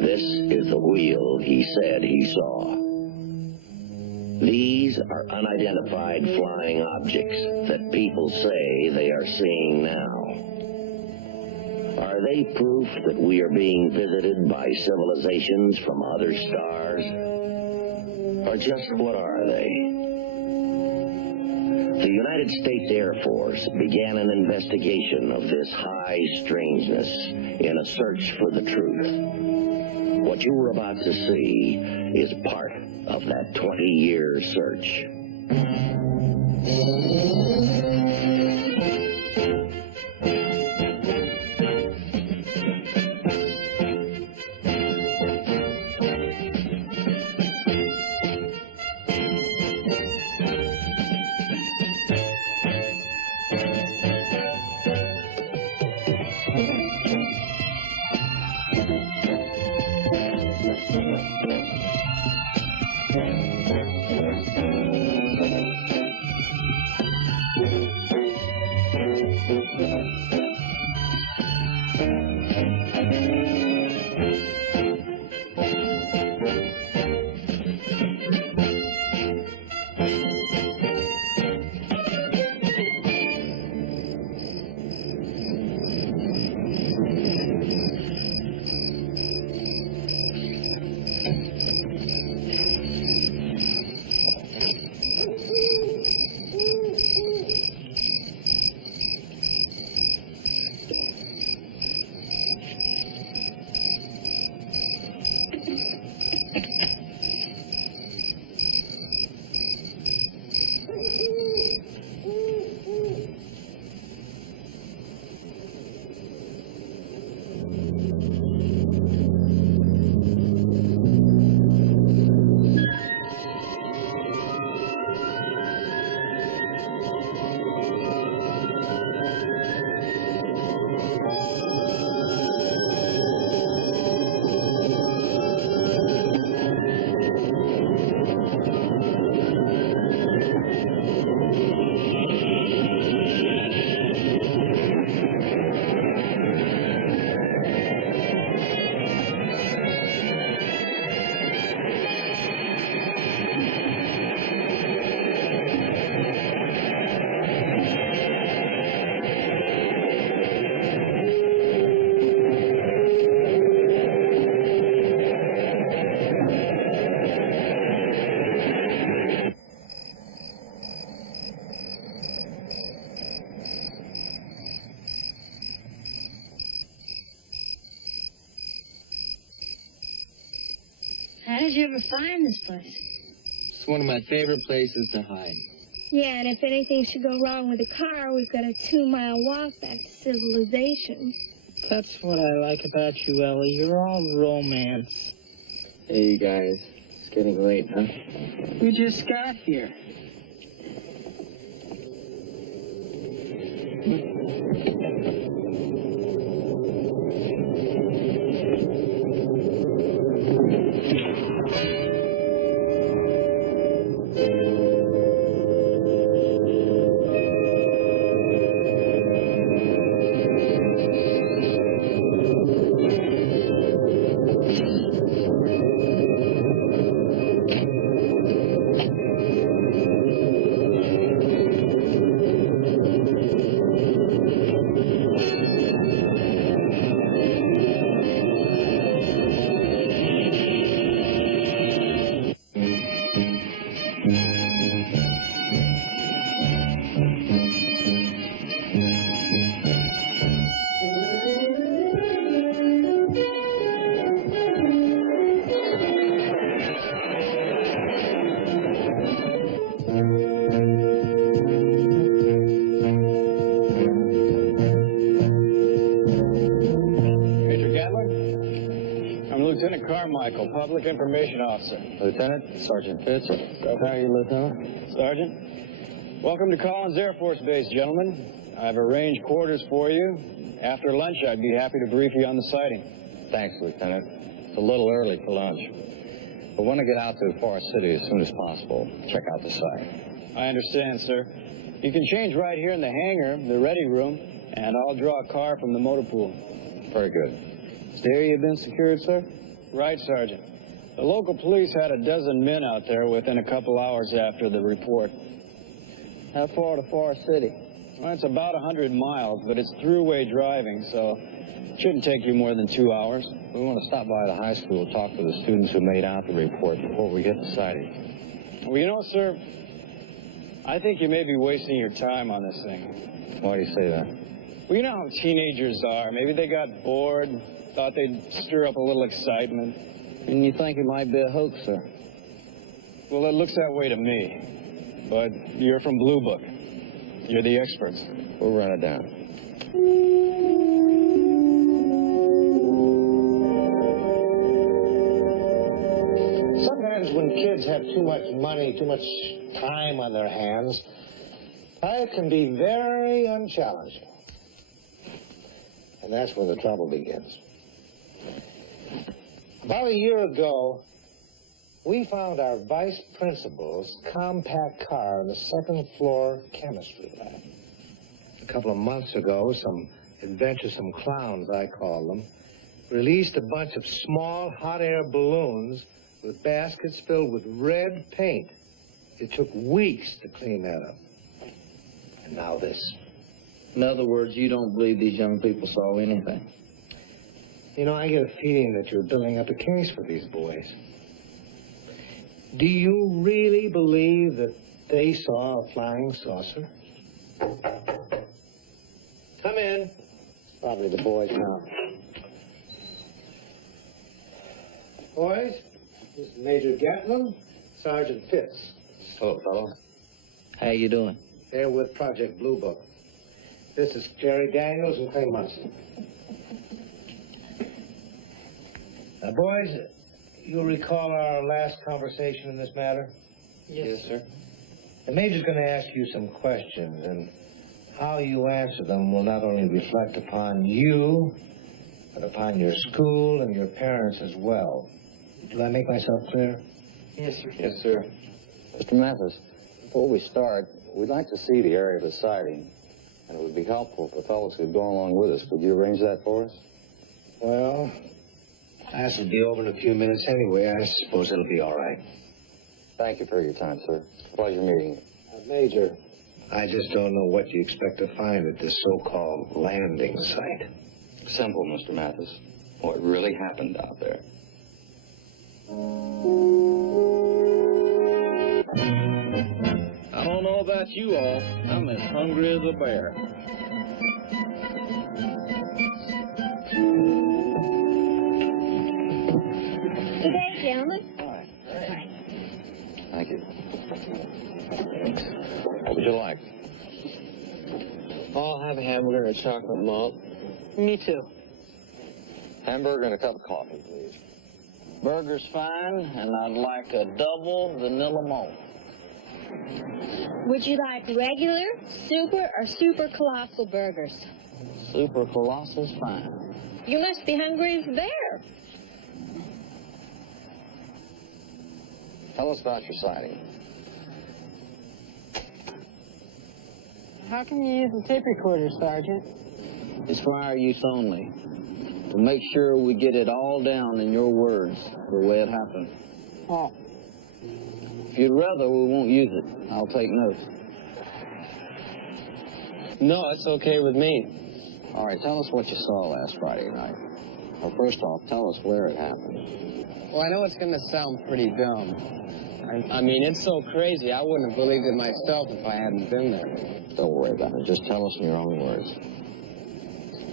This is the wheel he said he saw. These are unidentified flying objects that people say they are seeing now. Are they proof that we are being visited by civilizations from other stars? Or just what are they? The United States Air Force began an investigation of this high strangeness in a search for the truth. What you were about to see is part of that 20-year search. How did you ever find this place? It's one of my favorite places to hide. Yeah, and if anything should go wrong with the car, we've got a 2-mile walk back to civilization. That's what I like about you, Ellie. You're all romance. Hey, you guys. It's getting late, huh? We just got here. Lieutenant Carmichael, Public Information Officer. Lieutenant? Sergeant Fitz. How are you, Lieutenant? Sergeant. Welcome to Collins Air Force Base, gentlemen. I've arranged quarters for you. After lunch, I'd be happy to brief you on the sighting. Thanks, Lieutenant. It's a little early for lunch. But want to get out to Forest City as soon as possible. Check out the site. I understand, sir. You can change right here in the hangar, the ready room, and I'll draw a car from the motor pool. Very good. Is the area been secured, sir? Right, Sergeant. The local police had a dozen men out there within a couple hours after the report. How far to Forest City? Well, it's about 100 miles, but it's throughway driving, so it shouldn't take you more than 2 hours. We want to stop by the high school, talk to the students who made out the report before we get to sighting. Well, you know, sir, I think you may be wasting your time on this thing. Why do you say that? Well, you know how teenagers are. Maybe they got bored, thought they'd stir up a little excitement. And you think it might be a hoax, sir? Well, it looks that way to me. But you're from Blue Book. You're the experts. We'll run it down. Sometimes when kids have too much money, too much time on their hands, life can be very unchallenging. And that's where the trouble begins. About a year ago, we found our vice principal's compact car in the second floor chemistry lab. A couple of months ago, some adventuresome clowns, I call them, released a bunch of small hot air balloons with baskets filled with red paint. It took weeks to clean that up. And now this. In other words, you don't believe these young people saw anything? You know, I get a feeling that you're building up a case for these boys. Do you really believe that they saw a flying saucer? Come in. Probably the boys now. Boys, this is Major Gatlin, Sergeant Pitts. Hello, fellow. How you doing? They're with Project Blue Book. This is Jerry Daniels and Clay Munson. Now, boys, you'll recall our last conversation in this matter? Yes, sir. The Major's going to ask you some questions, and how you answer them will not only reflect upon you, but upon your school and your parents as well. Did I make myself clear? Yes, sir. Yes, sir. Mr. Mathis, before we start, we'd like to see the area of the sighting, and it would be helpful if the fellows could go along with us. Could you arrange that for us? Well, class will be over in a few minutes anyway. I suppose it'll be all right. Thank you for your time, sir. Pleasure meeting you. Major, I just don't know what you expect to find at this so-called landing site. Simple, Mr. Mathis. What really happened out there. I don't know about you all. I'm as hungry as a bear. Good day, gentlemen. Thank you. What would you like? I'll have a hamburger and a chocolate malt. Me too. Hamburger and a cup of coffee, please. Burger's fine, and I'd like a double vanilla malt. Would you like regular, super, or super colossal burgers? Super colossal's fine. You must be hungry as a bear. Tell us about your sighting. How can you use the tape recorder, Sergeant? It's for our use only. To make sure we get it all down in your words, the way it happened. Oh. If you'd rather, we won't use it. I'll take notes. No, it's okay with me. All right, tell us what you saw last Friday night. Well, first off, tell us where it happened. Well, I know it's going to sound pretty dumb. I mean, it's so crazy, I wouldn't have believed it myself if I hadn't been there. Don't worry about it. Just tell us in your own words.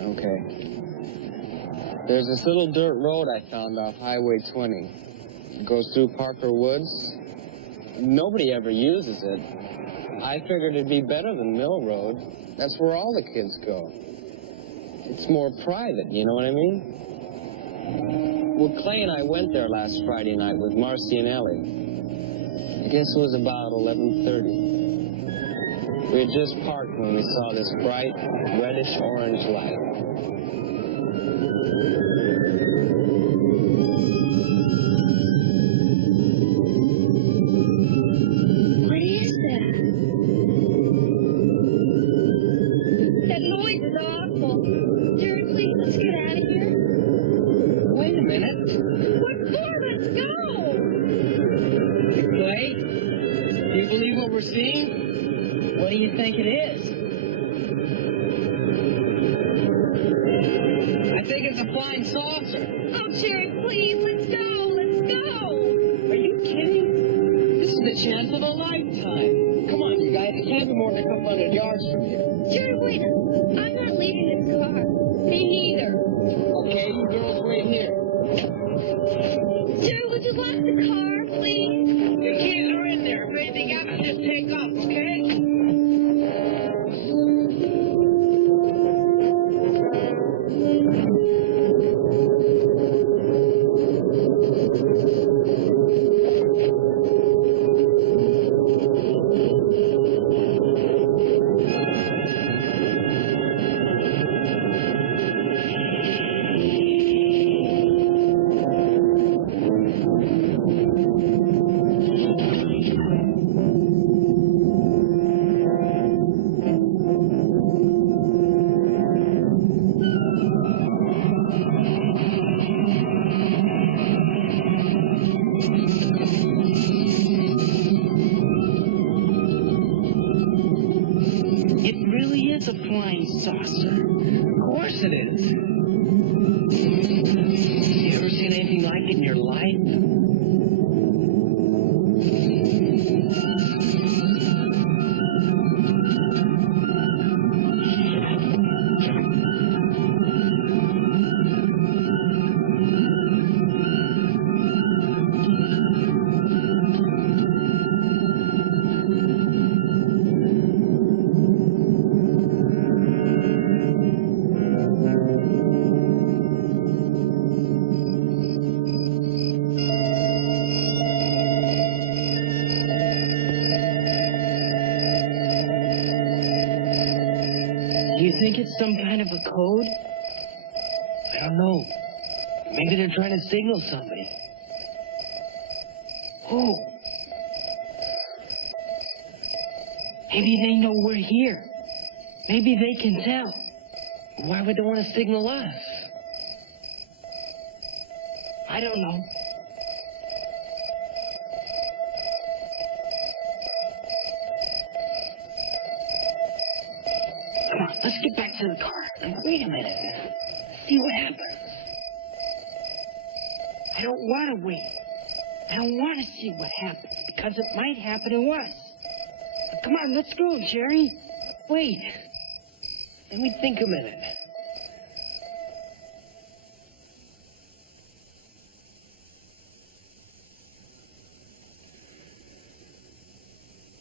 Okay. There's this little dirt road I found off Highway 20. It goes through Parker Woods. Nobody ever uses it. I figured it'd be better than Mill Road. That's where all the kids go. It's more private, you know what I mean? Well, Clay and I went there last Friday night with Marcy and Ellie. I guess it was about 11:30. We had just parked when we saw this bright, reddish-orange light. What is that? That noise is awful. Jerry, please, let's get out of here. Wait a minute. What it is. I think it's a flying saucer. Oh, Jerry, please, let's go. Let's go. Are you kidding? This is the chance of a lifetime. Come on, you guys. It can't be more than a couple hundred yards from here. Jerry, wait. I'm not leaving this car. Me neither. Okay, you girls wait here. Jerry, would you lock the car, please? Your kids are in there. If anything happens, just take off, okay? It's a flying saucer. Of course it is. You ever seen anything like it in your life? Do you think it's some kind of a code? I don't know. Maybe they're trying to signal somebody. Oh. Maybe they know we're here. Maybe they can tell. Why would they want to signal us? I don't know. Come on, let's get back to the car. Wait a minute. See what happens. I don't want to wait. I don't want to see what happens, because it might happen to us. But come on, let's go, Jerry. Wait. Let me think a minute.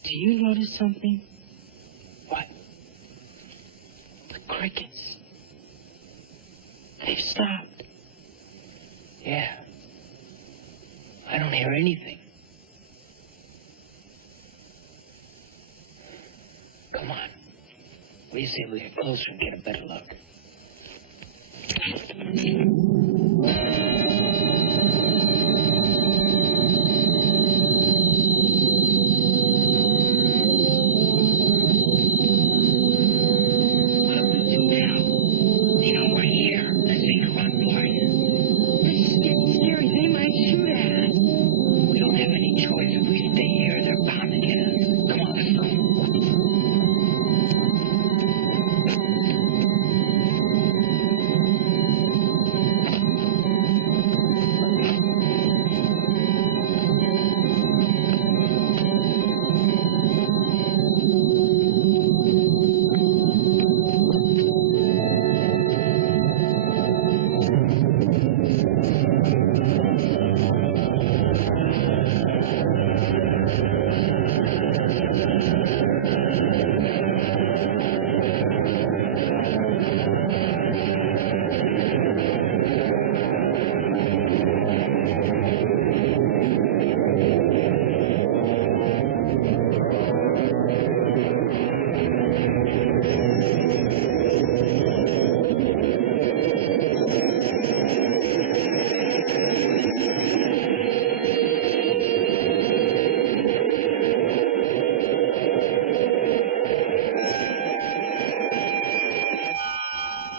Do you notice something? What? The crickets. They've stopped. Yeah. I don't hear anything. Come on. What do you say we get closer and get a better look? What do we do now? They know we're here. Let's make a run for it. This is getting scary. They might shoot at us. We don't have any choice. If we stay here, they're bound to get us. Come on, let's go.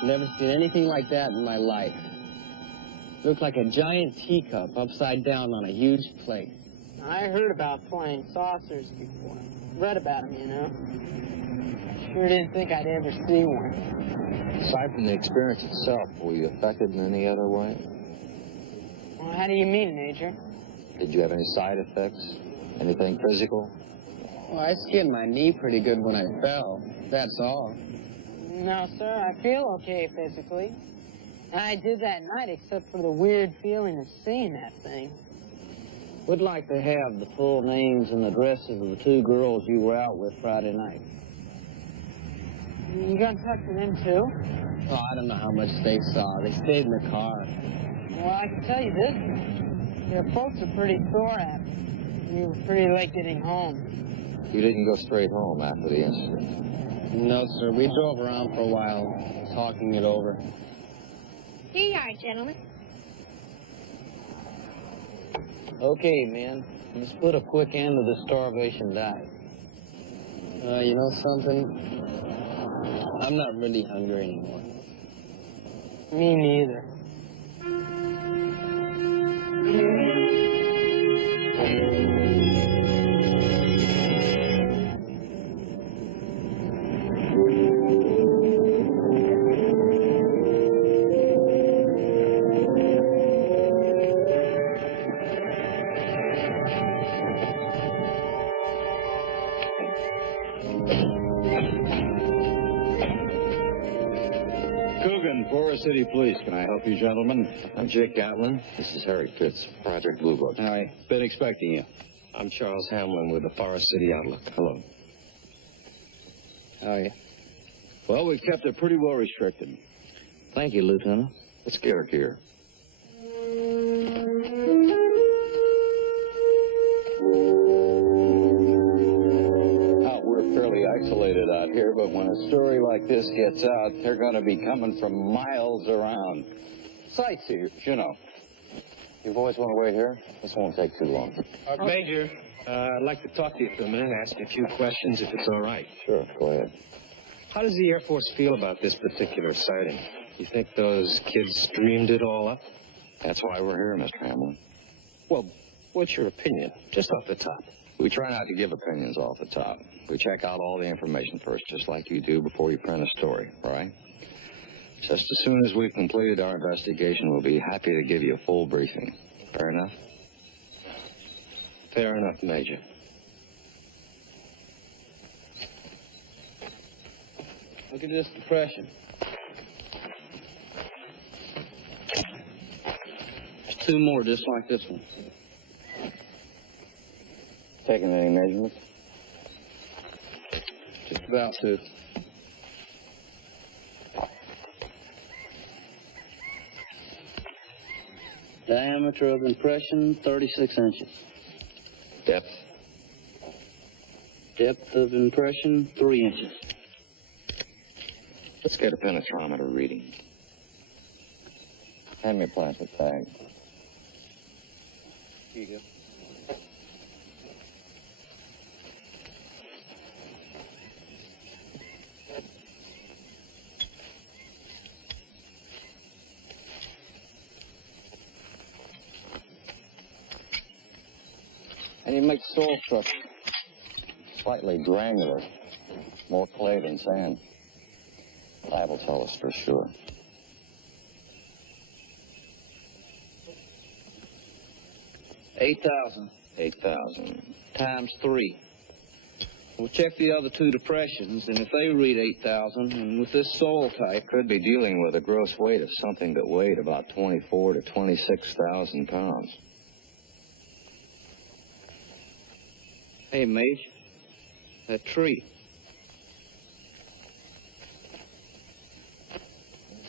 Never seen anything like that in my life. Looked like a giant teacup upside down on a huge plate. I heard about flying saucers before. Read about them, you know. Sure didn't think I'd ever see one. Aside from the experience itself, were you affected in any other way? Well, how do you mean, Major? Did you have any side effects? Anything physical? Well, I skinned my knee pretty good when I fell. That's all. No, sir. I feel okay physically. I did that night except for the weird feeling of seeing that thing. We'd like to have the full names and addresses of the two girls you were out with Friday night. You gonna talk to them, too? Oh, I don't know how much they saw. They stayed in the car. Well, I can tell you this. Their folks are pretty sore at me. We were pretty late getting home. You didn't go straight home after the incident? No, sir. We drove around for a while, talking it over. Here you are, gentlemen. Okay, men. Let's put a quick end to this starvation diet. You know something? I'm not really hungry anymore. Me neither. Forest City Police. Can I help you, gentlemen? I'm Jake Gatlin. This is Harry Pitts, Project Blue Book. Hi. Been expecting you. I'm Charles Hamlin with the Forest City Outlook. Hello. How are you? Well, we've kept it pretty well restricted. Thank you, Lieutenant. Let's get her gear. We're fairly isolated out here, but when a story like this gets out, they're going to be coming from miles around. Sightseers, you know. You boys want to wait here? This won't take too long. Major, I'd like to talk to you for a minute and ask you a few questions, if it's all right. Sure, go ahead. How does the Air Force feel about this particular sighting? You think those kids dreamed it all up? That's why we're here, Mr. Hamlin. Well, what's your opinion, just off the top? We try not to give opinions off the top. We check out all the information first, just like you do before you print a story, right? Just as soon as we've completed our investigation, we'll be happy to give you a full briefing. Fair enough? Fair enough, Major. Look at this depression. There's two more just like this one. Taking any measurements? Just about to. Diameter of impression, 36 inches. Depth? Depth of impression, 3 inches. Let's get a penetrometer reading. Hand me a plastic bag. Here you go. And you make soil structure slightly granular, more clay than sand. That will tell us for sure. $8,000 times 3. We'll check the other two depressions, and if they read 8,000, and with this soil type, Could be dealing with a gross weight of something that weighed about 24 to 26,000 pounds. hey, Mage, that tree.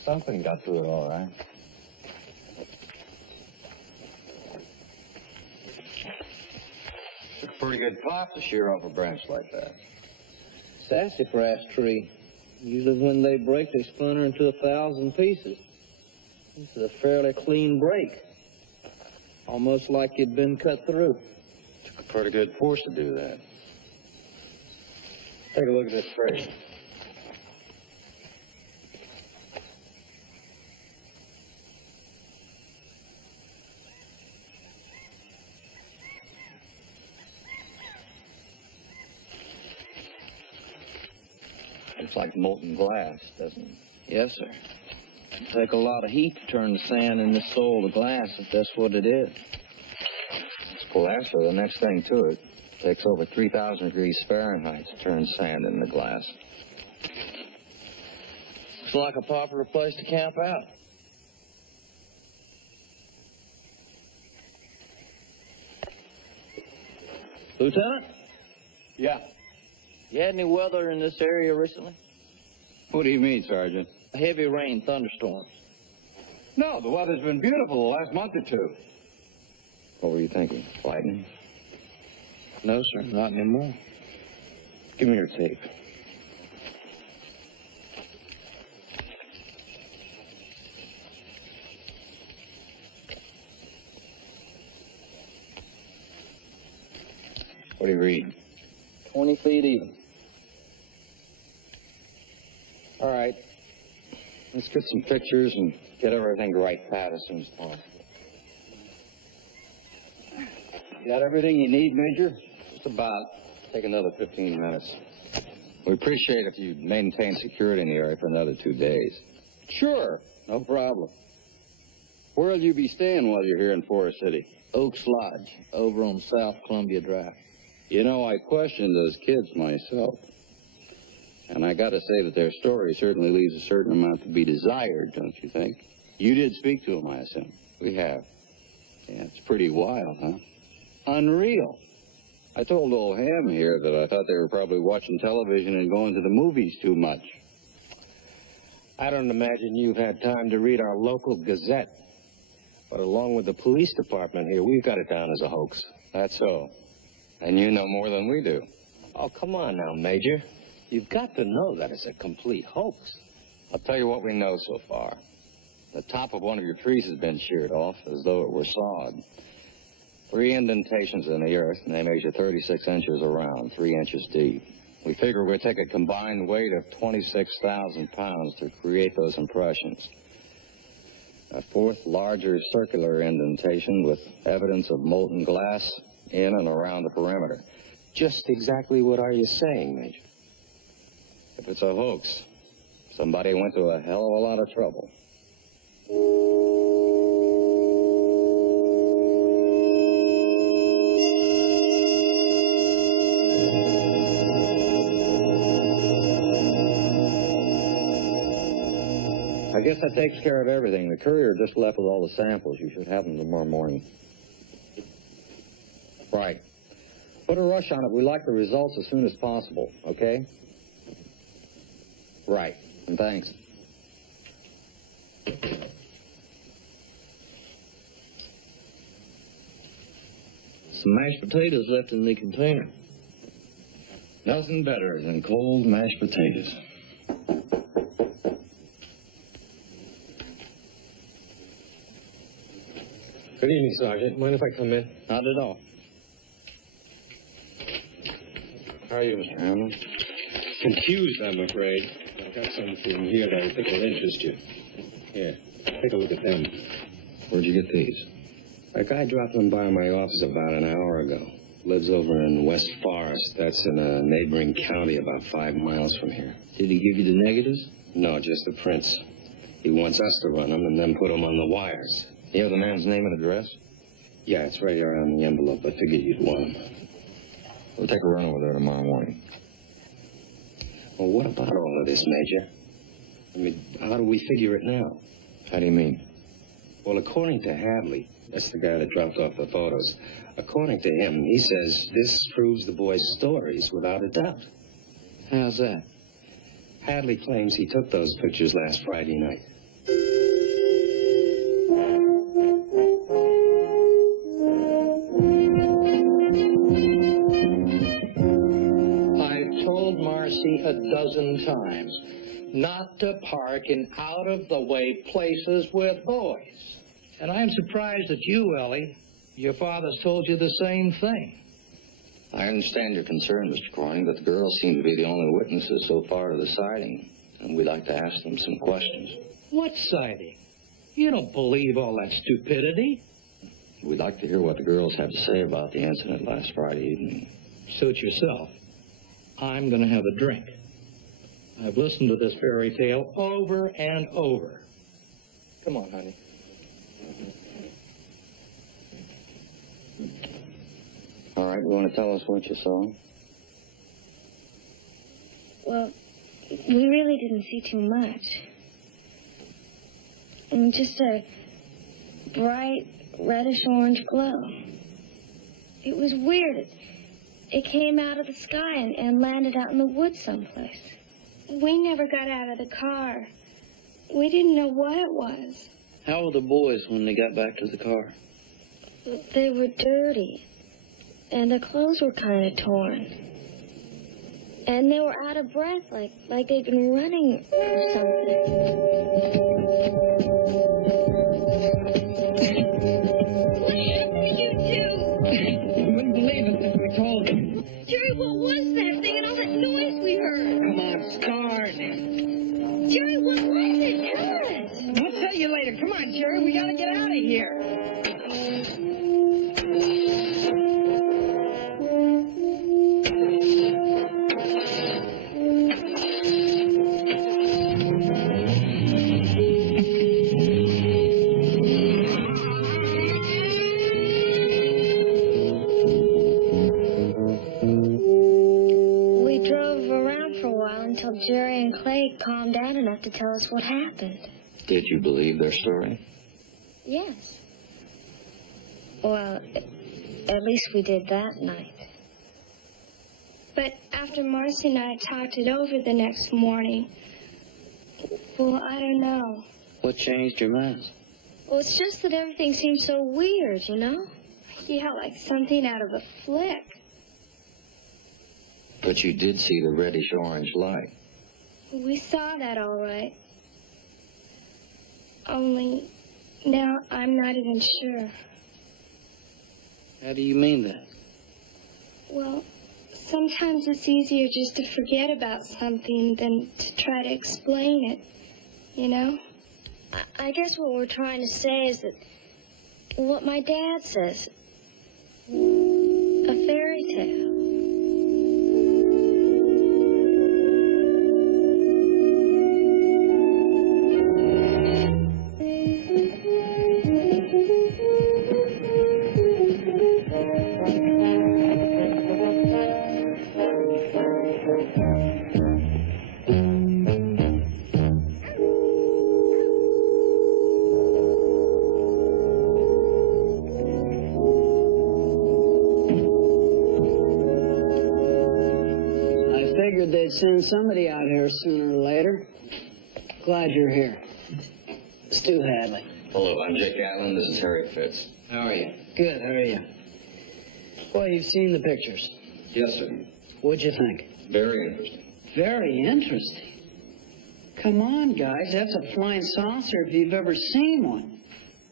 Something got through it all right. It's a pretty good pop to shear off a branch like that. Sassafras tree. Usually when they break, they splinter into 1,000 pieces. This is a fairly clean break. Almost like it'd been cut through. Took a pretty good force to do that. Take a look at this tree. Looks like molten glass, doesn't it? Yes, sir. It'll take a lot of heat to turn the sand in the soul to glass, if that's what it is. It's glass, or the next thing to it. It takes over 3,000 degrees Fahrenheit to turn sand into glass. Looks like a popular place to camp out. Lieutenant? Yeah. You had any weather in this area recently? What do you mean, Sergeant? Heavy rain, thunderstorms. No, the weather's been beautiful the last month or two. What were you thinking? Lightning? No, sir, not anymore. Give me your tape. What do you read? 20 feet even. All right. Let's get some pictures and get everything right pat as soon as possible. You got everything you need, Major? Just about. Take another 15 minutes. We appreciate if you maintain security in the area for another 2 days. Sure, no problem. Where'll you be staying while you're here in Forest City? Oaks Lodge, over on South Columbia Drive. You know, I questioned those kids myself. And I gotta say that their story certainly leaves a certain amount to be desired, don't you think? You did speak to them, I assume. We have. Yeah, it's pretty wild, huh? Unreal. I told old Ham here that I thought they were probably watching television and going to the movies too much. I don't imagine you've had time to read our local Gazette. But along with the police department here, we've got it down as a hoax. That's so. And you know more than we do. Oh, come on now, Major. You've got to know that it's a complete hoax. I'll tell you what we know so far. The top of one of your trees has been sheared off as though it were sawed. 3 indentations in the earth, and they measure 36 inches around, 3 inches deep. We figure we'll take a combined weight of 26,000 pounds to create those impressions. A 4th larger circular indentation with evidence of molten glass in and around the perimeter. Just exactly what are you saying, Major? If it's a hoax, somebody went to a hell of a lot of trouble. I guess that takes care of everything. The courier just left with all the samples. You should have them tomorrow morning. Right. Put a rush on it. We like the results as soon as possible, okay? Right. And thanks. Some mashed potatoes left in the container. Nothing better than cold mashed potatoes. Good evening, Sergeant. Mind if I come in? Not at all. How are you, Mr. Hammond? Confused, I'm afraid. I've got something here that I think will interest you. Here, take a look at them. Where'd you get these? A guy dropped them by my office about an hour ago. Lives over in West Forest. That's in a neighboring county about 5 miles from here. Did he give you the negatives? No, just the prints. He wants us to run them and then put them on the wires. You have the man's name and address? Yeah, it's right here on the envelope. I figured you'd want them. We'll take a run over there tomorrow morning. Well, what about all of this, Major? I mean, how do we figure it now? How do you mean? Well, according to Hadley, that's the guy that dropped off the photos, according to him, he says this proves the boy's stories without a doubt. How's that? Hadley claims he took those pictures last Friday night. I've told Marcy a dozen times not to park in out-of-the-way places with boys. And I'm surprised that you, Ellie, your father's told you the same thing. I understand your concern, Mr. Corning, but the girls seem to be the only witnesses so far to the sighting, and we'd like to ask them some questions. What sighting? You don't believe all that stupidity. We'd like to hear what the girls have to say about the incident last Friday evening. Suit yourself. I'm going to have a drink. I've listened to this fairy tale over and over. Come on, honey. All right, you want to tell us what you saw? Well, we really didn't see too much. I mean, just a bright reddish-orange glow. It was weird. It came out of the sky and landed out in the woods someplace. We never got out of the car. We didn't know what it was. How were the boys when they got back to the car? They were dirty, and their clothes were kind of torn. And they were out of breath, like they'd been running or something. What happened to you two? You wouldn't believe it if we told you. Jerry, what was that thing and all that noise we heard? Come on, start. Jerry, what was it? Tell us. I'll tell you later. Come on, Jerry. We gotta get out of here. We drove around for a while until Jerry and Clay calmed down enough to tell us what happened. Did you believe their story? Yes. Well, at least we did that night. But after Marcy and I talked it over the next morning, well, I don't know. What changed your mind? Well, it's just that everything seems so weird, you know? Yeah, like something out of a flick. But you did see the reddish-orange light. We saw that all right. Only now I'm not even sure. How do you mean that? Well, sometimes it's easier just to forget about something than to try to explain it, you know? I guess what we're trying to say is that what my dad says, a fairy tale. Figured they'd send somebody out here sooner or later. Glad you're here. Stu Hadley. Hello, I'm Jake Allen. This is Harry Fitz. How are you? Good, how are you? Well, you've seen the pictures. Yes, sir. What'd you think? Very interesting. Very interesting. Come on, guys. That's a flying saucer if you've ever seen one.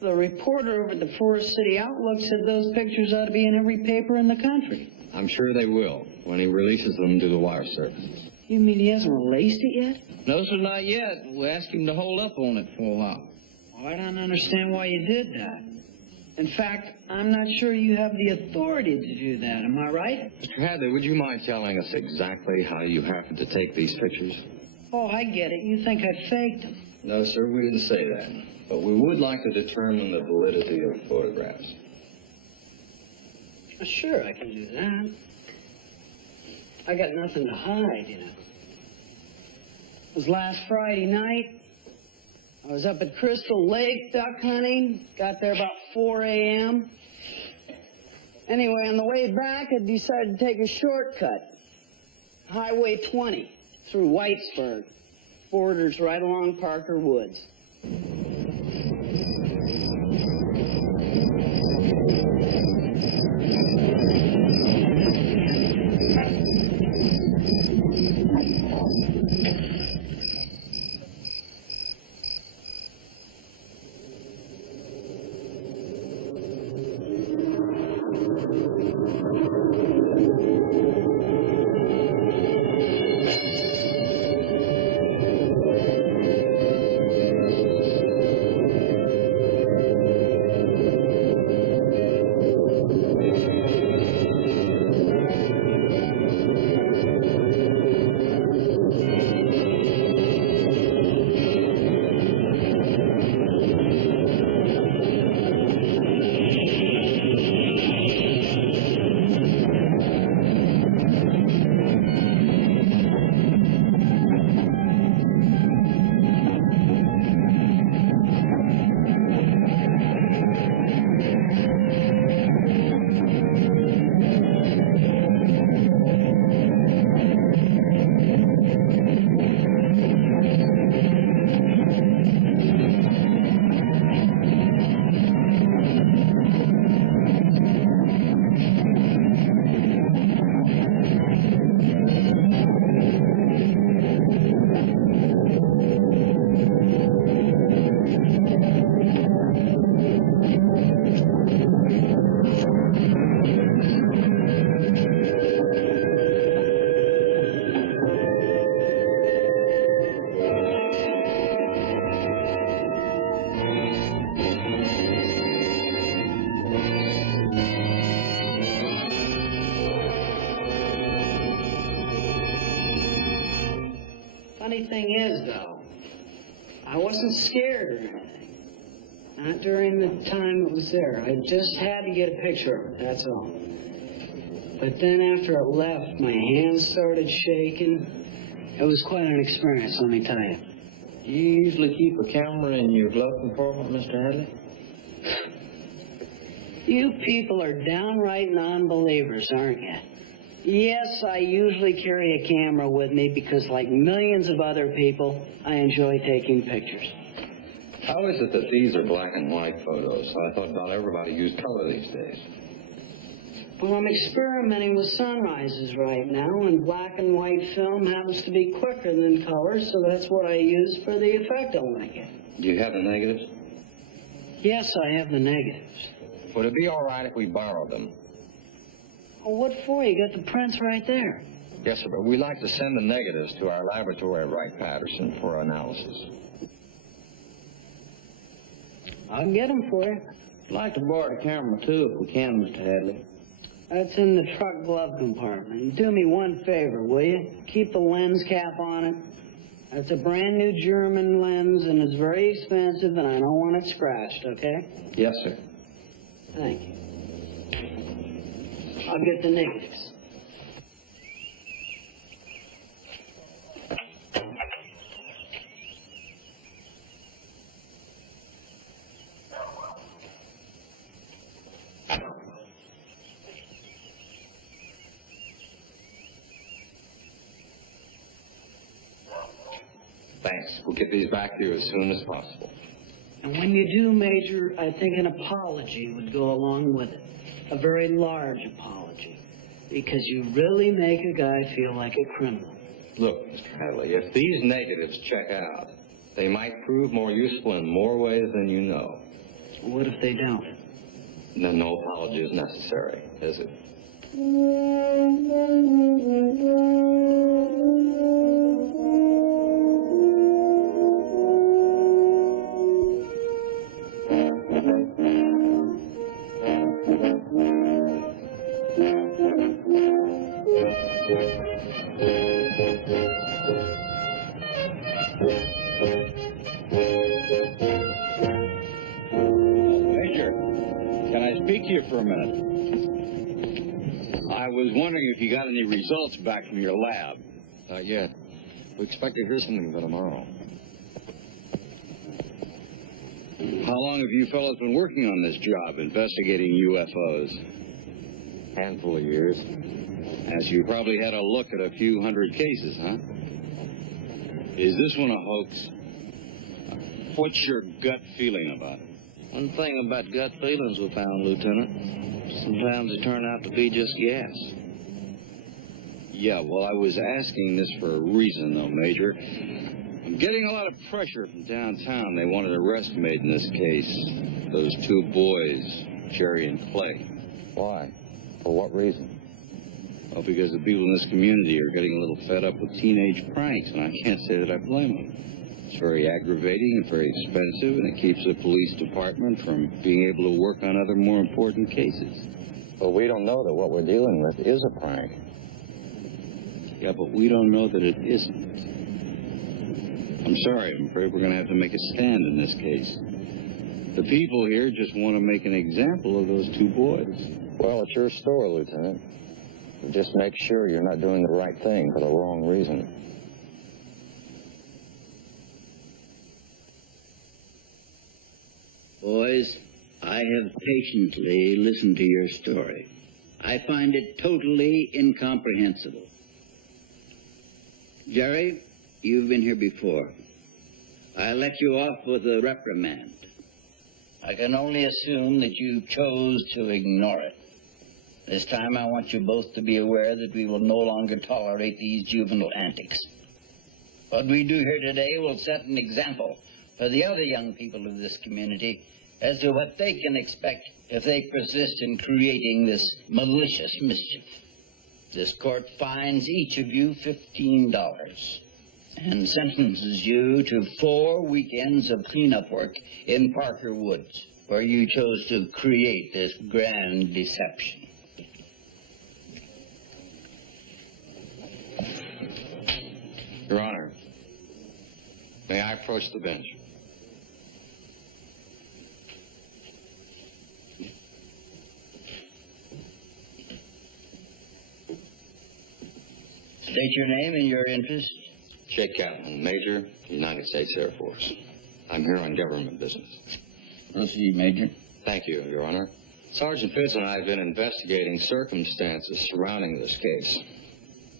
The reporter over at the Forest City Outlook said those pictures ought to be in every paper in the country. I'm sure they will when he releases them to the wire services. You mean he hasn't released it yet? No, sir, not yet. We asked him to hold up on it for a while. Well, I don't understand why you did that. In fact, I'm not sure you have the authority to do that. Am I right? Mr. Hadley, would you mind telling us exactly how you happened to take these pictures? Oh, I get it. You think I faked them. No, sir, we didn't say that. But we would like to determine the validity of photographs. Sure, I can do that. I got nothing to hide, you know. It was last Friday night. I was up at Crystal Lake duck hunting. Got there about 4 a.m. Anyway, on the way back, I decided to take a shortcut. Highway 20 through Whitesburg. Borders right along Parker Woods. is, though. I wasn't scared or anything. Not during the time it was there. I just had to get a picture of it, that's all. But then after it left, my hands started shaking. It was quite an experience, let me tell you. You usually keep a camera in your glove compartment, Mr. Hadley? You people are downright non-believers, aren't you? Yes, I usually carry a camera with me because, like millions of other people, I enjoy taking pictures. How is it that these are black and white photos? I thought about everybody used color these days. Well, I'm experimenting with sunrises right now, and black and white film happens to be quicker than color, so that's what I use for the effect I want to get. Do you have the negatives? Yes, I have the negatives. Would it be all right if we borrowed them? Well, what for? You got the prints right there. Yes, sir, but we'd like to send the negatives to our laboratory at Wright-Patterson for analysis. I'll get them for you. I'd like to borrow the camera, too, if we can, Mr. Hadley. That's in the truck glove compartment. And do me one favor, will you? Keep the lens cap on it. That's a brand new German lens, and it's very expensive, and I don't want it scratched, okay? Yes, sir. Thank you. I'll get the negatives. Thanks. We'll get these back to you as soon as possible. And when you do, Major, I think an apology would go along with it. A very large apology. Because you really make a guy feel like a criminal. Look, Mr. Hadley, if these negatives check out, they might prove more useful in more ways than you know. What if they don't? Then no apology is necessary, is it? Major, can I speak to you for a minute? I was wondering if you got any results back from your lab. Not yet. We expect to hear something by tomorrow. How long have you fellows been working on this job, investigating UFOs? Handful of years. As you probably had a look at a few hundred cases, huh? Is this one a hoax? What's your gut feeling about it? One thing about gut feelings we found, Lieutenant. Sometimes they turn out to be just gas. Yeah, well, I was asking this for a reason, though, Major. I'm getting a lot of pressure from downtown. They want an arrest made in this case. Those two boys, Jerry and Clay. Why? For what reason? Well, because the people in this community are getting a little fed up with teenage pranks, and I can't say that I blame them. It's very aggravating and very expensive, and it keeps the police department from being able to work on other more important cases. Well, we don't know that what we're dealing with is a prank. Yeah, but we don't know that it isn't. I'm sorry, I'm afraid we're going to have to make a stand in this case. The people here just want to make an example of those two boys. Well, it's your store, Lieutenant. Just make sure you're not doing the right thing for the wrong reason. Boys, I have patiently listened to your story. I find it totally incomprehensible. Jerry, you've been here before. I let you off with a reprimand. I can only assume that you chose to ignore it. This time I want you both to be aware that we will no longer tolerate these juvenile antics. What we do here today will set an example for the other young people of this community as to what they can expect if they persist in creating this malicious mischief. This court fines each of you $15 and sentences you to 4 weekends of cleanup work in Parker Woods, where you chose to create this grand deception. Your Honor, May I approach the bench? State your name and your interest. Jake Catlin, Major, United States Air Force. I'm here on government business. Proceed, Major. Thank you, Your Honor. Sergeant Pitts and I have been investigating circumstances surrounding this case.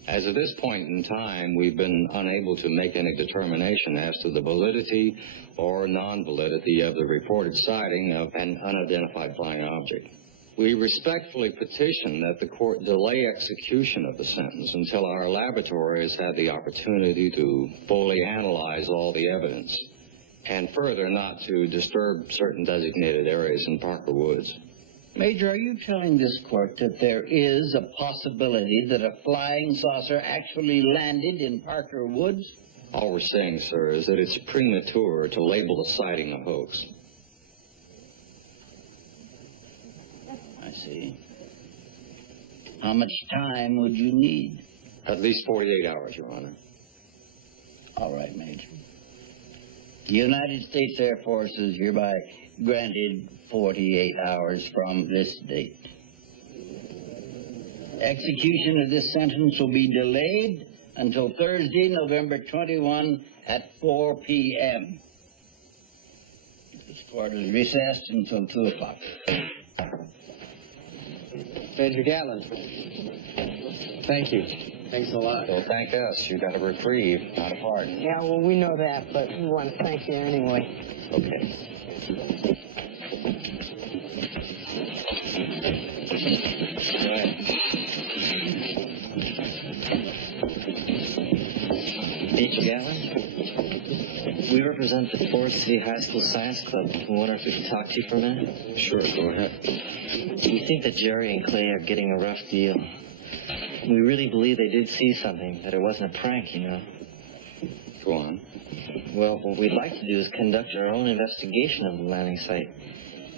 As of this point in time, we've been unable to make any determination as to the validity or non-validity of the reported sighting of an unidentified flying object. We respectfully petition that the court delay execution of the sentence until our laboratory has had the opportunity to fully analyze all the evidence, and further not to disturb certain designated areas in Parker Woods. Major, are you telling this court that there is a possibility that a flying saucer actually landed in Parker Woods? All we're saying, sir, is that it's premature to label the sighting a hoax. I see. How much time would you need? At least 48 hours, Your Honor. All right, Major. The United States Air Force is hereby granted 48 hours from this date. Execution of this sentence will be delayed until Thursday, November 21 at 4 p.m. This court is recessed until 2 o'clock. Major Gatlin. Thank you. Thanks a lot. Don't thank us. You got a reprieve, not a pardon. Yeah, well, we know that, but we want to thank you anyway. Okay. Major Gatlin, we represent the Forest City High School Science Club. We wonder if we could talk to you for a minute? Sure, go ahead. We think that Jerry and Clay are getting a rough deal. We really believe they did see something, that it wasn't a prank, you know. Go on. Well, what we'd like to do is conduct our own investigation of the landing site.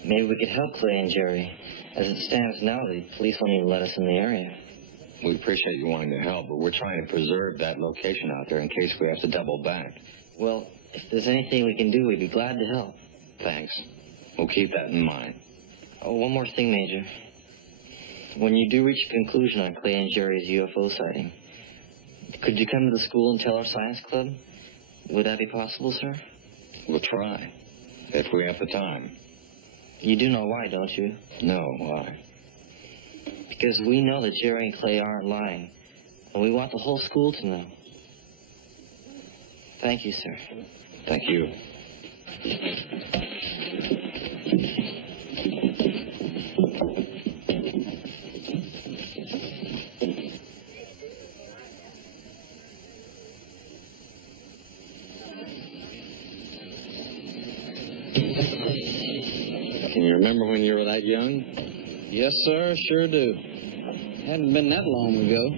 Maybe we could help Clay and Jerry. As it stands now, the police won't even let us in the area. We appreciate you wanting to help, but we're trying to preserve that location out there in case we have to double back. Well, if there's anything we can do, we'd be glad to help. Thanks. We'll keep that in mind. Oh, one more thing, Major. When you do reach a conclusion on Clay and Jerry's UFO sighting, could you come to the school and tell our science club? Would that be possible, sir? We'll try, if we have the time. You do know why, don't you? No, why? Because we know that Jerry and Clay aren't lying, and we want the whole school to know. Thank you, sir. Thank you. Can you remember when you were that young? Yes, sir, sure do. Hadn't been that long ago.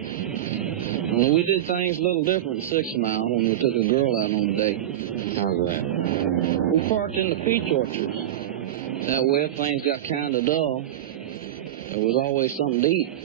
Only we did things a little different at 6 Mile when we took a girl out on a date. How's that? We parked in the peach orchards. That way, if things got kind of dull, there was always something to eat.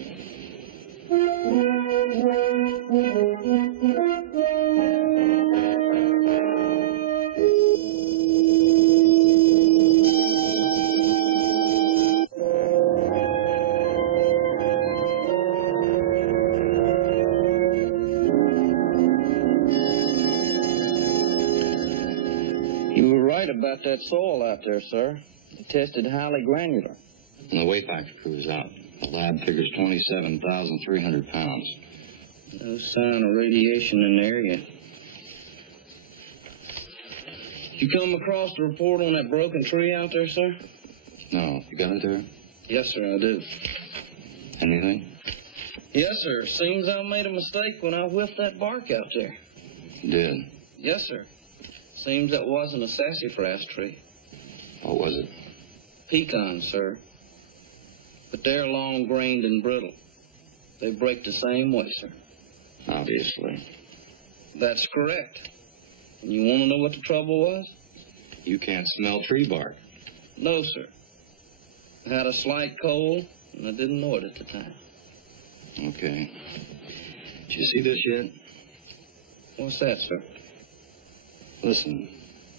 You were right about that soil out there, sir. It tested highly granular. And the weight factor proves out. The lab figures 27,300 pounds. No sign of radiation in the area. You come across the report on that broken tree out there, sir? No. You got it there? Yes, sir, I do. Anything? Yes, sir. Seems I made a mistake when I whiffed that bark out there. You did? Yes, sir. Seems that wasn't a sassafras tree. What was it? Pecans, sir. But they're long-grained and brittle. They break the same way, sir. Obviously. That's correct. And you want to know what the trouble was? You can't smell tree bark. No, sir. I had a slight cold, and I didn't know it at the time. Okay. Did you see this yet? What's that, sir? Listen,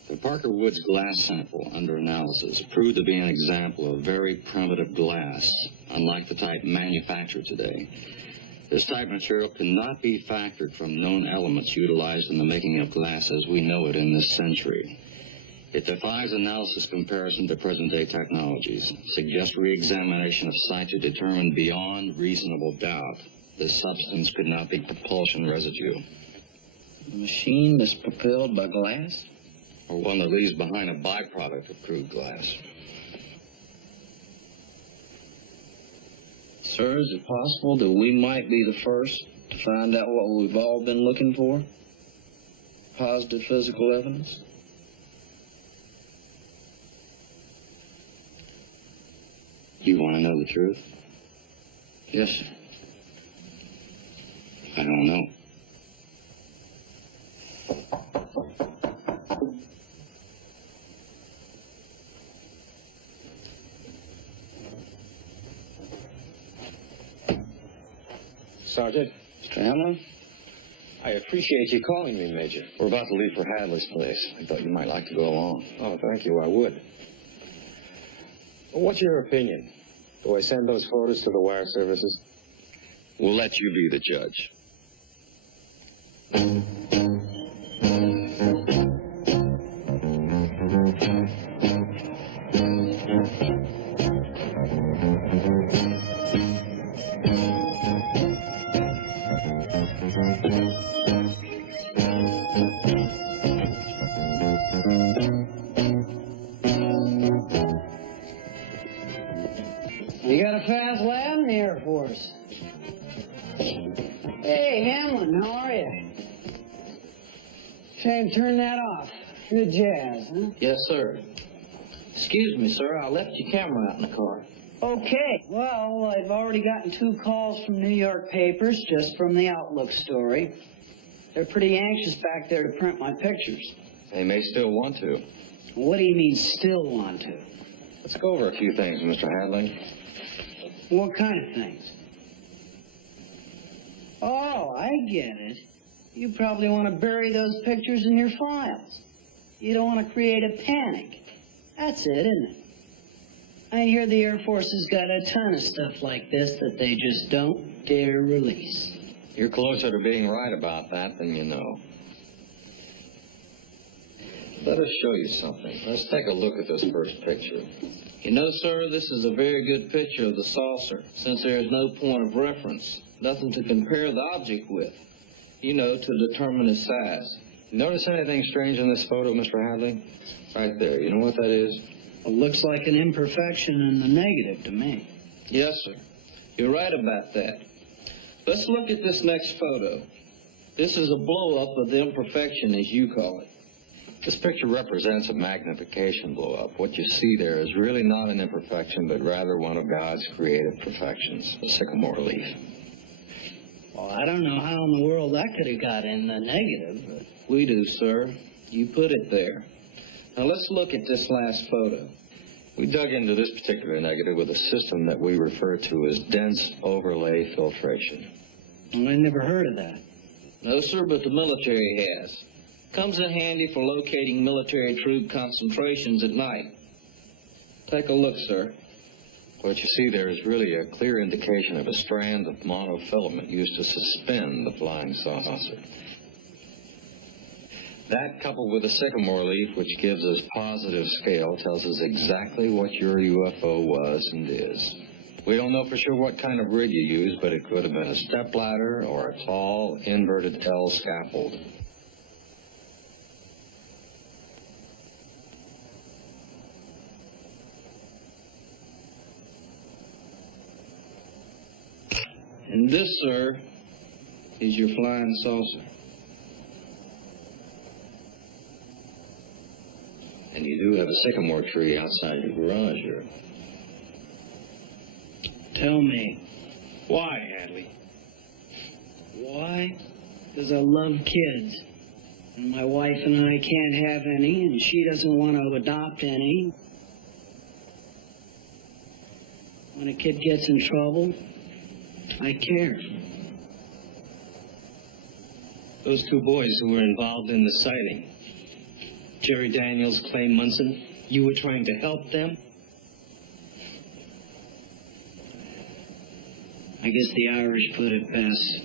the Parker Woods glass sample under analysis proved to be an example of very primitive glass, unlike the type manufactured today. This type material cannot be factored from known elements utilized in the making of glass as we know it in this century. It defies analysis comparison to present-day technologies, suggests re-examination of sight to determine beyond reasonable doubt this substance could not be propulsion residue. A machine that's propelled by glass? Or one that leaves behind a byproduct of crude glass. Sir, is it possible that we might be the first to find out what we've all been looking for? Positive physical evidence? You want to know the truth? Yes, sir. I don't know. Sergeant? Mr. Hamlin? I appreciate you calling me, Major. We're about to leave for Hadley's place. I thought you might like to go along. Oh, thank you, I would. What's your opinion? Do I send those photos to the wire services? We'll let you be the judge. You got a fast lad in the Air Force. Hey, Hamlin, how are you? Shame, turn that off. Good jazz, huh? Yes, sir. Excuse me, sir. I left your camera out in the car. Okay. Well, I've already gotten 2 calls from New York papers just from the Outlook story. They're pretty anxious back there to print my pictures. They may still want to. What do you mean, still want to? Let's go over a few things, Mr. Hadley. What kind of things? Oh, I get it. You probably want to bury those pictures in your files. You don't want to create a panic. That's it, isn't it? I hear the Air Force has got a ton of stuff like this that they just don't dare release. You're closer to being right about that than you know. Let us show you something. Let's take a look at this first picture. You know, sir, this is a very good picture of the saucer, since there is no point of reference, nothing to compare the object with, you know, to determine its size. Notice anything strange in this photo, Mr. Hadley? Right there. You know what that is? It looks like an imperfection in the negative to me. Yes, sir. You're right about that. Let's look at this next photo. This is a blow-up of the imperfection, as you call it. This picture represents a magnification blow-up. What you see there is really not an imperfection, but rather one of God's creative perfections, a sycamore leaf. Well, I don't know how in the world that could have got in the negative, but... We do, sir. You put it there. Now let's look at this last photo. We dug into this particular negative with a system that we refer to as dense overlay filtration. Well, I never heard of that. No, sir, but the military has. Comes in handy for locating military troop concentrations at night. Take a look, sir. What you see there is really a clear indication of a strand of monofilament used to suspend the flying saucer. That, coupled with a sycamore leaf, which gives us positive scale, tells us exactly what your UFO was and is. We don't know for sure what kind of rig you used, but it could have been a stepladder or a tall, inverted L scaffold. And this, sir, is your flying saucer. And you do have a sycamore tree outside your garage here. Tell me. Why, Hadley? Why? Because I love kids. And my wife and I can't have any, and she doesn't want to adopt any. When a kid gets in trouble, I care. Those 2 boys who were involved in the sighting, Jerry Daniels, Clay Munson? You were trying to help them? I guess the Irish put it best.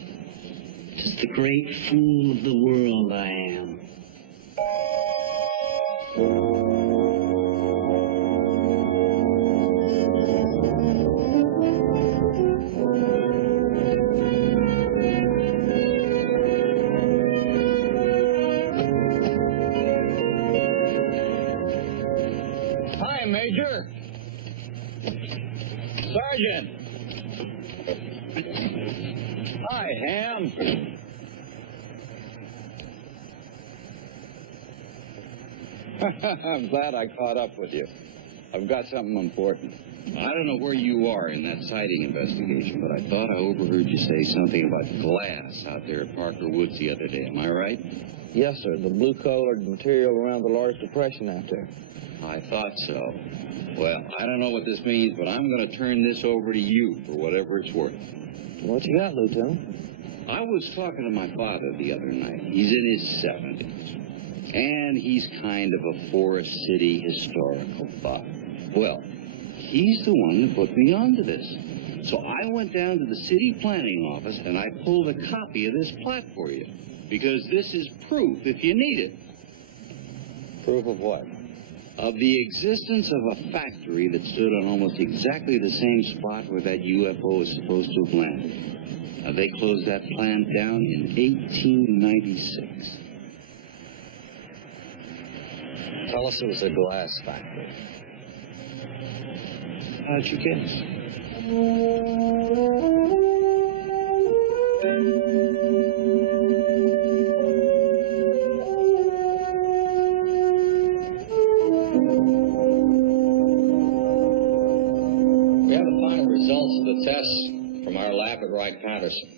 Just the great fool of the world I am. Hi, Major. Sergeant. Hi, Ham. I'm glad I caught up with you. I've got something important. I don't know where you are in that sighting investigation, but I thought I overheard you say something about glass out there at Parker Woods the other day. Am I right? Yes, sir. The blue-colored material around the large depression out there. I thought so. Well, I don't know what this means, but I'm going to turn this over to you for whatever it's worth. What you got, Lieutenant? I was talking to my father the other night. He's in his 70s. And he's kind of a Forest City historical buff. Well, he's the one that put me onto this. So I went down to the city planning office and I pulled a copy of this plat for you. Because this is proof if you need it. Proof of what? Of the existence of a factory that stood on almost exactly the same spot where that UFO is supposed to have landed. Now, they closed that plant down in 1896. Tell us it was a glass factory. How'd you guess? We have the final results of the tests from our lab at Wright-Patterson,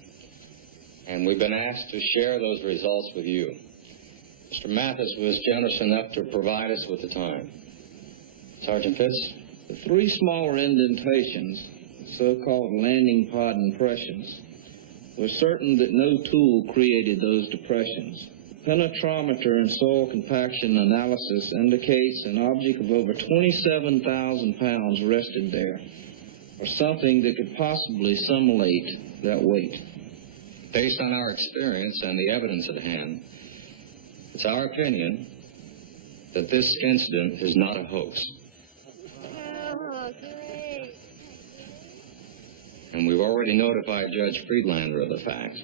and we've been asked to share those results with you. Mr. Mathis was generous enough to provide us with the time. Sergeant Fitz? The three smaller indentations, so-called landing pod impressions, we're certain that no tool created those depressions. Penetrometer and soil compaction analysis indicates an object of over 27,000 pounds rested there, or something that could possibly simulate that weight. Based on our experience and the evidence at hand, it's our opinion that this incident is not a hoax. Oh, great. And we've already notified Judge Friedlander of the facts.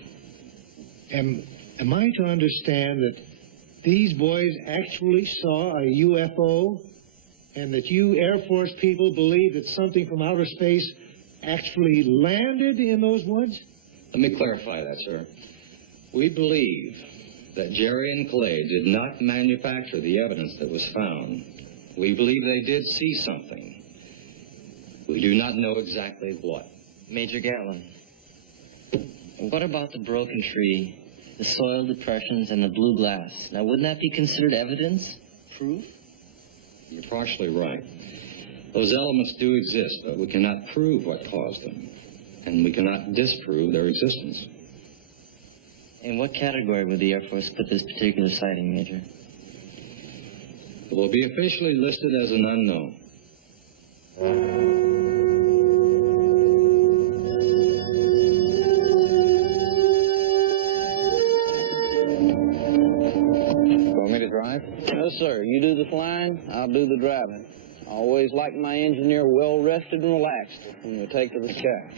Am I to understand that these boys actually saw a UFO and that you Air Force people believe that something from outer space actually landed in those woods? Let me clarify that, sir. We believe that Jerry and Clay did not manufacture the evidence that was found. We believe they did see something. We do not know exactly what. Major Gatlin, what about the broken tree, the soil depressions, and the blue glass? Now, wouldn't that be considered evidence? Proof? You're partially right. Those elements do exist, but we cannot prove what caused them. And we cannot disprove their existence. In what category would the Air Force put this particular sighting, Major? It will be officially listed as an unknown. Want me to drive? No, sir. You do the flying, I'll do the driving. I always like my engineer well rested and relaxed when we take to the sky.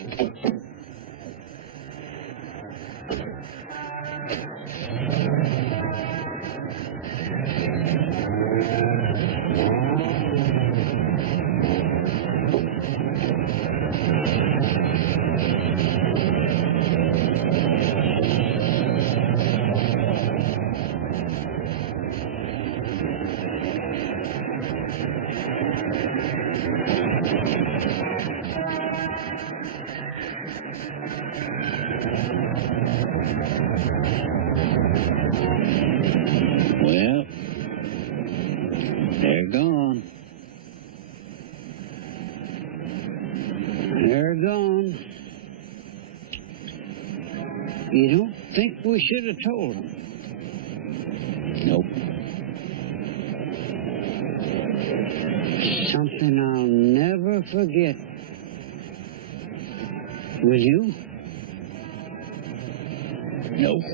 Well, they're gone. They're gone. You don't think we should have told them? Nope. something I'll never forget. Will you? Nope.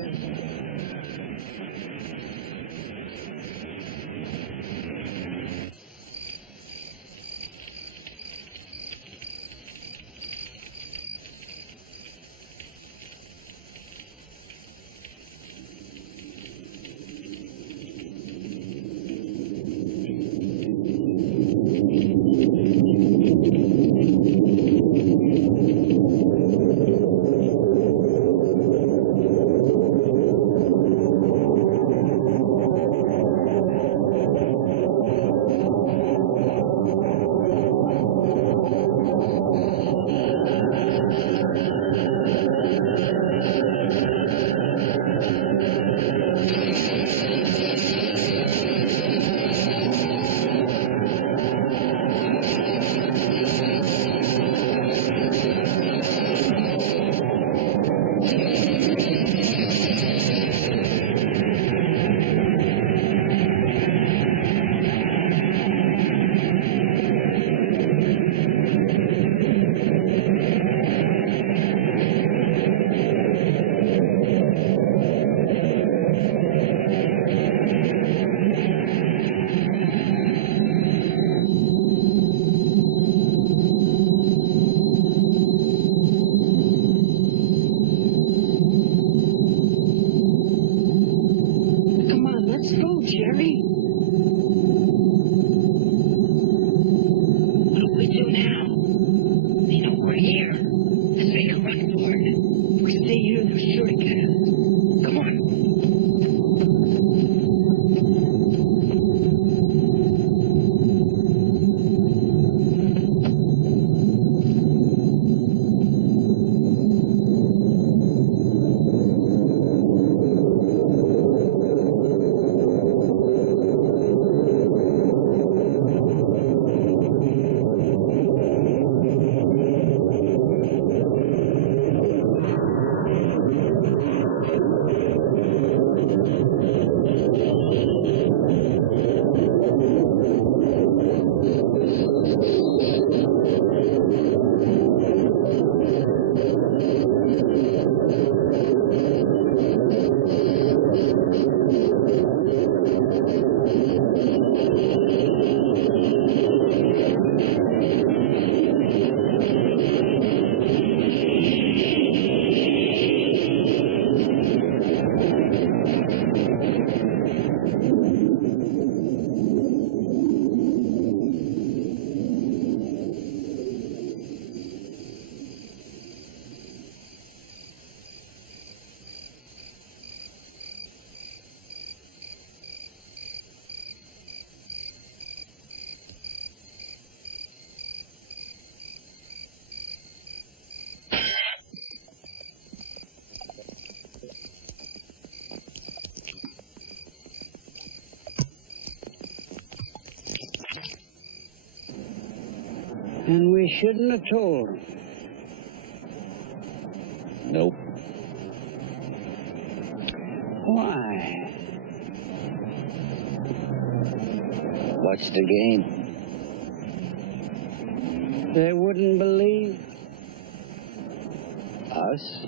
And we shouldn't have told him. Nope. Why? What's the game? They wouldn't believe. Us?